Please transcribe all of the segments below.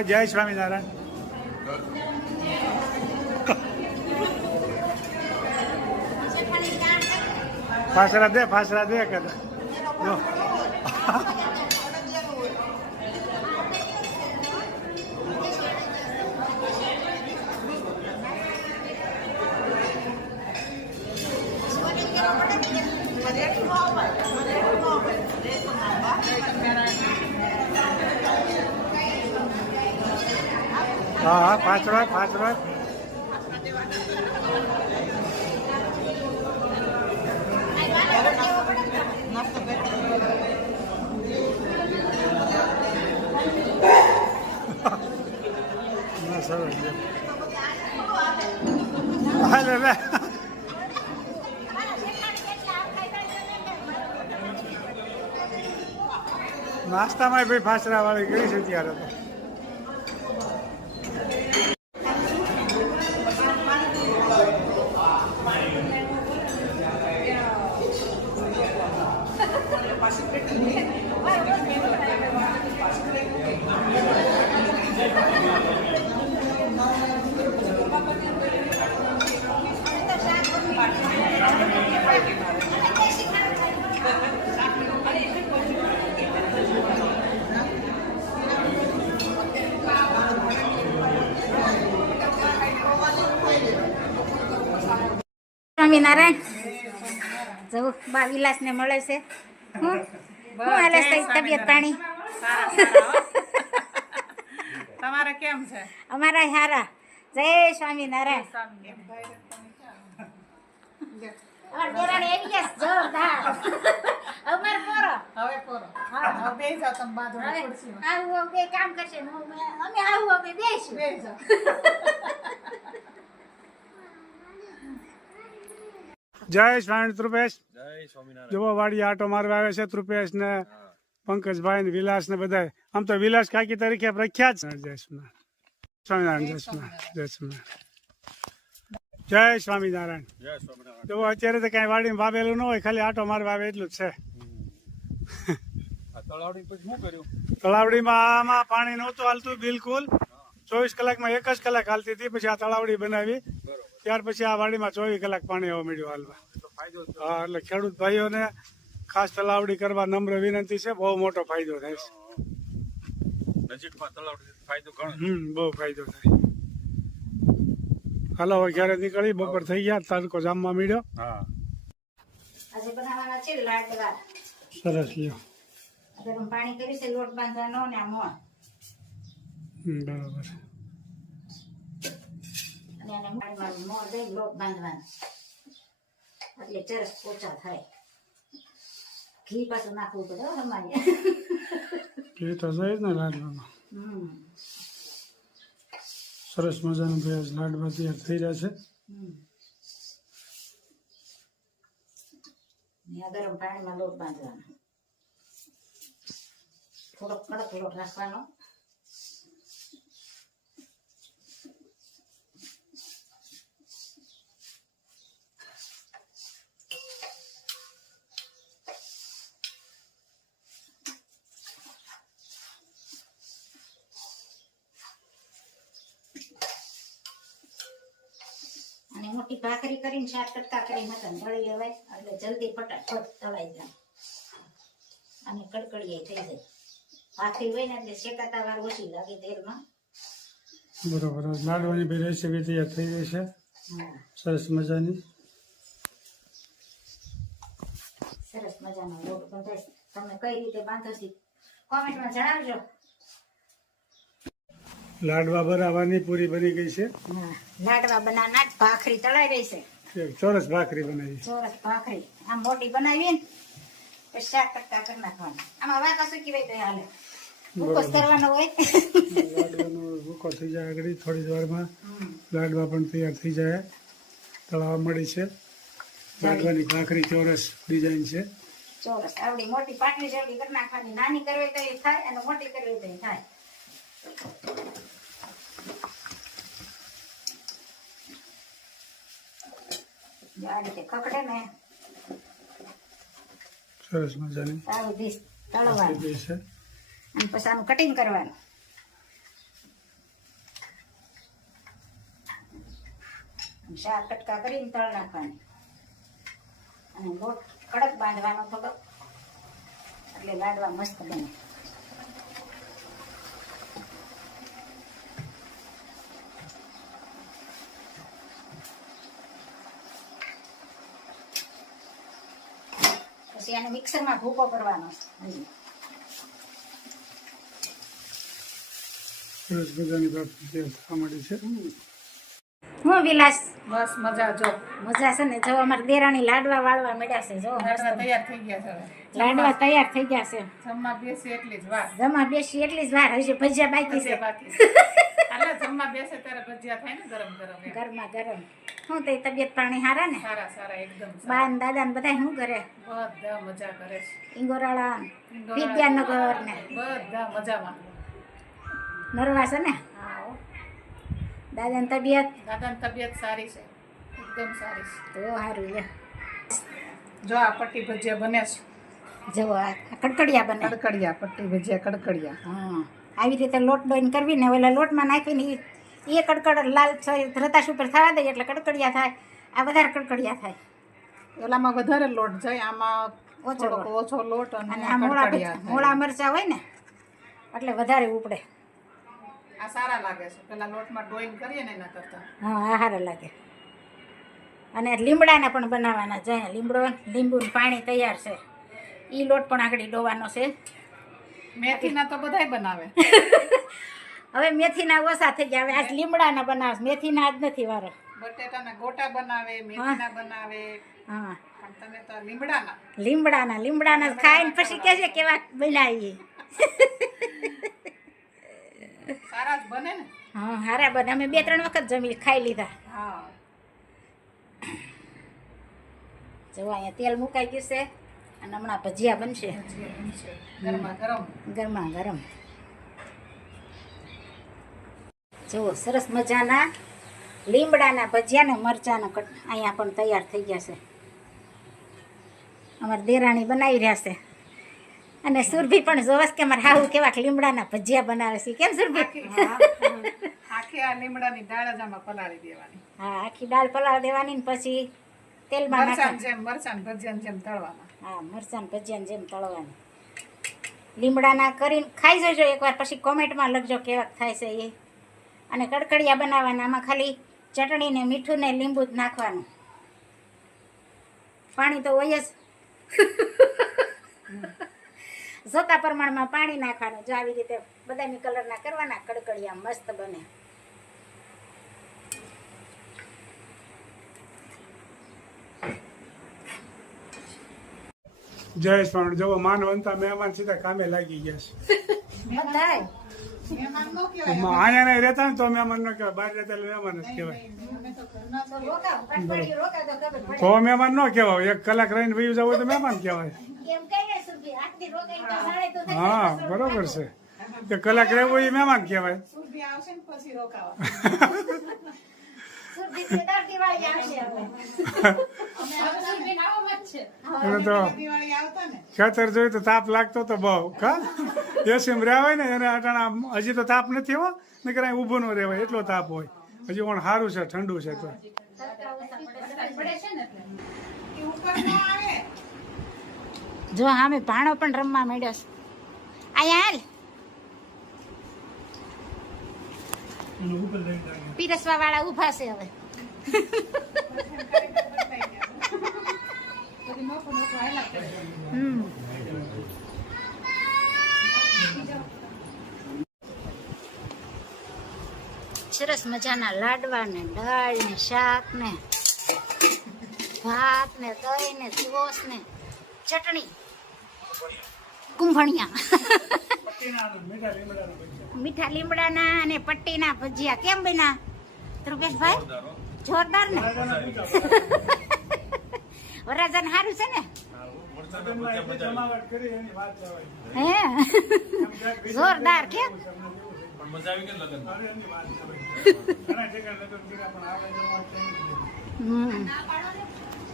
જય સ્વામિનારાયણ. ફાસરા દે કદાચ. હા ફાસરો નાસ્તામાં ભાઈ ફાસરા વાળી કરી છે ત્યારે તો. સ્વામિનારાયણ જવું બા વિલાસ ને મળે છે. હું હાલે તબિયત પાણી તમારે કેમ છે? અમારા હારા. જય સ્વામિનારાયણ. કામ કરશે અમે આવું અમે બેસું. જય સ્વામિનારાયણ. ત્રુપેશ જુઓ વાડી આટો મારવા આવે છે. ત્રુપેશ ને પંકજભાઈ ને વિલાસ ને બધા. આમ તો વિલાસ કાકી તરીકે પ્રખ્યાત છે. જય સ્વામિનારાયણ. જય સ્વામિનારાયણ. જય સ્વામિનારાયણ. જય સ્વામિનારાયણ. જુઓ અત્યારે તો કઈ વાડીમાં વાવેલું ન હોય, ખાલી આટો મારવા આવે એટલું જ છે. તળાવડીમાં આમાં પાણી નહોતું હાલતું બિલકુલ. 24 કલાકમાં 1 જ કલાક હાલતી હતી. પછી આ તળાવડી બનાવી ત્યાર પછી આ વાડીમાં 24 કલાક પાણી આવવા મળ્યું હાલવા. હા, એટલે ખેડૂત ભાઈઓને ખાસ તળાવડી કરવા નમ્ર વિનંતી છે. બહુ મોટો ફાયદો થાય છે. બહુ ફાયદો થાય. હાલો હવે ઘરે નીકળી. બપોર થઈ ગયા, તડકો જામવા મળ્યો. સરસ લ્યો. પાણી કર્યું છે લોટ બાંધવાનો ને આ મોણ બરાબર. અને એને પાણીમાં મોણ દઈ લોટ બાંધવાનો એટલે ચરસ ઓછા થાય. ઘી પાછું નાખવું પડે અમારે. ઘી તો જાય ને લાડવામાં. સરસ મજાનું ભેજ લાડવા તૈયાર થઈ રહ્યા છે. ગરમ પાણીમાં લોટ બાંધવાનો. થોડોક કડક લોટ રાખવાનો. અને મોટી ભાખરી કરીને શાક કરતા કરી મતલબ તળી લેવાય એટલે જલ્દી ફટાફટ તળાઈ જાય અને કડકડીએ થઈ જાય. ભાખરી હોય ને એટલે શેકાતા વાર ઓછી લાગે તેલમાં. બરોબર. લાડવાની બી રેસીપી તૈયાર થઈ ગઈ છે. સરસ મજાની. સરસ મજાનો લોટ બંધાય. તમે કઈ રીતે બાંધો છો કોમેન્ટમાં જણાવજો. લાડવા બનાવવાની પૂરી બની ગઈ છે. લાડવા બનાવના ભાખરી તળાઈ રહી છે. ચોરસ ભાખરી બનાવી. ચોરસ ભાખરી આમ મોટી બનાવી ને પછી શાક કરતા કરી નાખવાનું. આમાં વાકા સૂકી હોય તો હાલે. ઉપવાસ કરવાનો હોય. લાડવાનો ભૂકો થઈ જાય આગળ થોડી વારમાં. લાડવા પણ તૈયાર થઈ જાય. તળાવ મળી છે. લાડવાની ભાખરી ચોરસ ડિઝાઇન છે. ચોરસ આવડી મોટી પાટલી જેવડી કરી નાખવાની. નાની કરવી તો એ થાય અને મોટી કરવી તો એ થાય. આ રીતે ખકડે ને સરસ મજાની આવી ડીશ તળવાનું છે. અને પછી આનું કટિંગ કરવાનું. શાક કટકા કરીને તળ નાખવાની અને લોટ કડક બાંધવાનો થોડો એટલે લાડવા મસ્ત બને. પછી આને મિક્સરમાં ભૂકો કરવાનો. સરસ મજાની બાફી થવા માંડી છે. હું વિલાસ બસ મજા જો મજા છે ને? જો અમારે દેરાણી લાડવા વાળવા મળ્યા છે. જો લાડવા તૈયાર થઈ ગયા છે હવે. લાડવા તૈયાર થઈ ગયા છે. જમવા બેસી એટલી જ વાર જમા બેસી એટલી જ વાર, હજી ભજીયા બાકી છે. બાકી હાલે જમવા બેસે ત્યારે ભજીયા થાય ને ગરમ ગરમ એમ. ગરમા ગરમ. શું તે તબિયત પાણી હારા ને? સારા સારા એકદમ સારા. બા ને દાદા ને બધા શું કરે? બધા મજા કરે છે. ઇંગોરાળા વિદ્યાનગર ને બધા મજામાં. નરવા છે ને? હા હો. દાદાની તબિયત દાદાની તબિયત સારી છે, એકદમ સારી છે. તો સારું છે. જો આ પટ્ટી ભજીયા બને છે. જવો આ કડકડિયા બને. કડકડિયા પટ્ટી ભજીયા કડકડિયા. હા, આવી રીતે લોટ ડોઈને કરવી ને ઓલા લોટમાં નાખીને એ કડકડ લાલ રતાશ ઉપર થવા દે એટલે કડકડિયા થાય. આ વધારે કડકડિયા થાય. ઓલામાં વધારે લોટ જાય, આમાં ઓછો થોડોક લોટ. ઓછો લોટ અને અને આ કડકડિયા થાય. મોળા મરચા હોય ને એટલે વધારે ઉપડે. આ સારા લાગે છે, પેલા લોટમાં ડોઈંગ કરીએ ને એના કરતા. હા, આ સારા લાગે. અને લીમડાના પણ બનાવવાના જાય. લીંબુનું પાણી તૈયાર છે. એ લોટ પણ આગળ ડોવાનો છે. મેથીના તો બધાય બનાવે. હવે મેથીના ઓછા થઈ ગયા. હવે આજ લીમડાના બનાવે. મેથીના આજ નથી વારો. બટેટાના ગોટા બનાવે, મેથીના બનાવે, હા, પણ તમે તો લીમડાના. લીમડાના ખાઈને પછી કહેજે કેવા બનાવીએ. સારા જ બને ને. હા, હારા બને. અમે 2-3 વખત જમી ખાઈ લીધા. હા. જો અહીંયા તેલ મુકાઈ ગયું છે અને હમણાં ભજીયા બનશે. ગરમા ગરમ. ગરમા ગરમ. જુઓ સરસ મજાના લીમડાના ભજીયા ને મરચાંનો કટ અહીંયા પણ તૈયાર થઈ ગયા છે. અમારા દેરાણી બનાવી રહ્યા છે. અને સુરભી પણ જોવસ કે મારા હાહુ કેવા લીમડાના ભજીયા બનાવે છે. કેમ સુરભી? આખી આ લીમડાની દાળ જ આમાં પલાળી દેવાની. હા, આખી દાળ પલાળી દેવાની ને પછી તેલમાં નાખવાની. મરચાં ભજીયાની જેમ તળવાના. હા, મરચાં ભજીયાની જેમ તળવાની. લીમડાના કરીને ખાઈ જોજો એકવાર, પછી કોમેન્ટમાં લખજો કેવા થાય છે એ. અને કડકડિયા બનાવવાના. આમાં ખાલી ચટણી ને મીઠું ને લીંબુ જ નાખવાનું. પાણી તો હોય જ. જોતા પ્રમાણમાં પાણી નાખવાનું. જો આવી રીતે બદામી કલરના કરવાના. કડકડિયા મસ્ત બને. જયેશ પણ જવો માનવંતા મહેમાન સીધા કામે લાગી ગયા છે. બધાય અહીંયા નહીં રહેતા ને તો મહેમાન ન કહેવાય, બહાર રહેતા એટલે મહેમાન જ કહેવાય. તો મહેમાન ન કહેવાય. 1 કલાક રહીને વયું જવું તો મહેમાન કહેવાય. હા, બરોબર છે. 1 કલાક રહેવું એ મહેમાન કહેવાય. સુરભી આવશે ને પછી રોકાવા. દિવાળી આવતા ને ખેતર જોયું તો તાપ લાગતો તો બહુ કા એસી રહ્યા હોય ને એને અટાણા હજી તો તાપ નથી હો ને કરાય ઊભો ન રહેવાય એટલો તાપ હોય. હજી પણ સારું છે, ઠંડુ છે. તો જો અમે ભાણો પણ રમવા માંડ્યો છે. અહીંયા હાલ પીરસવા વાળા ઉભા છે હવે. સરસ મજાના લાડવા ને દાળ ને શાક ને ભાત ને દહીં ને સોસ ને ચટણી કુંભણિયા મીઠા લીમડાના અને પટ્ટીના ભજીયા કેમ બન્યા ધ્રુવેશભાઈ? જોરદાર ને? વરાજન સારું છે ને? હે જોરદાર. કેમ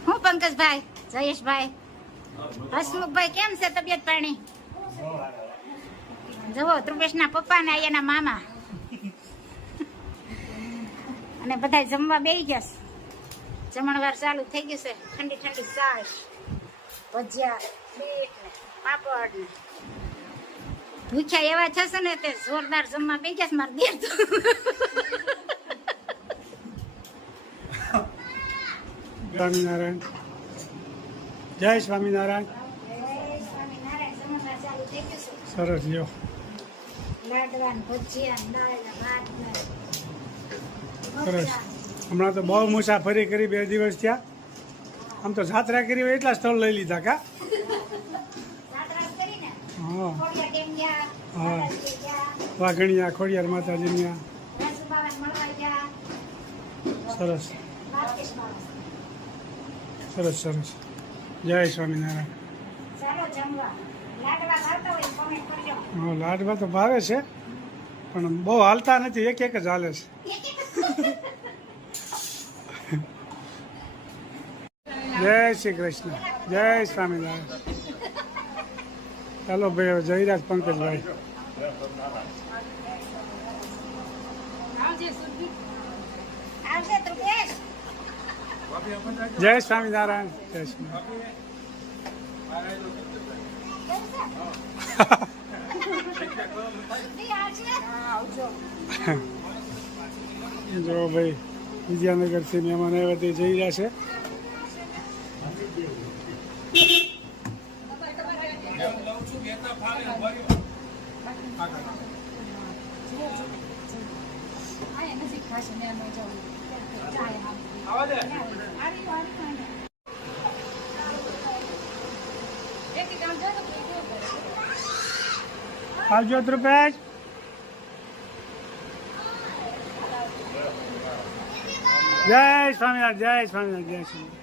હું પંકજભાઈ, જયેશભાઈ, હસમુખભાઈ કેમ છે તબિયત પાણી? જુઓ ધ્રુવેશના પપ્પા ને એના મામા અને બધા જમવા બેસી ગયા. જમણવાર ચાલુ થઈ ગયું છે. ઠંડી ઠંડી ચા, ભજીયા, બીટ ને પાપડ ને ભૂખ્યા એવા થશે ને તે જોરદાર જમવા બે ગયા મારે દેર તો. સ્વામિનારાયણ. જય સ્વામિનારાયણ. સ્વામિનારાયણ. જમણવાર ચાલુ થઈ ગયું છે. સરસ લ્યો. લાડવા ને ભજીયા ને દાળ ને ભાત ને સરસ. હમણાં તો બહુ મુસાફરી કરી, 2 દિવસ થયા. આમ તો જાત્રા કરી હોય એટલા સ્થળ લઈ લીધા કા. રાત કરીને હા ખોડિયાર ડેમ ગયા, હા. માતાજી ગયા, વાઘણિયા, ખોડિયાર માતાજીની આ. રાજુબાવાને મળવા ગયા, સરસ દ્વારકેશ બાવા. સરસ સરસ. જય સ્વામિનારાયણ. ચાલો જમવા. લાડવા ભાવતા હોય કોમેન્ટ કરજો. હા, લાડવા તો ભાવે છે પણ બહુ હાલતા નથી, એક એક જ હાલે છે. જય શ્રી કૃષ્ણ. જય સ્વામિનારાયણ. ચાલો ભાઈ, હવે જયરાજ પંકજભાઈ. આવશે ધ્રુવેશ. જય સ્વામિનારાયણ. જય સ્વામિનારાયણ. ઈ આવશે. જો ભાઈ, વિદ્યાનગરથી મહેમાન આવ્યા તે જઈ રહ્યા છે. આવજો ધ્રુપેશ. જય સ્વામિનારાયણ. જય સ્વામિનારાયણ. જય સ્વામિનારાયણ.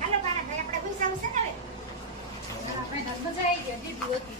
હાલો બાળાભાઈ, આપણે પૈસા આવશે ને હવે. મજા આવી ગઈ દીદી હોતી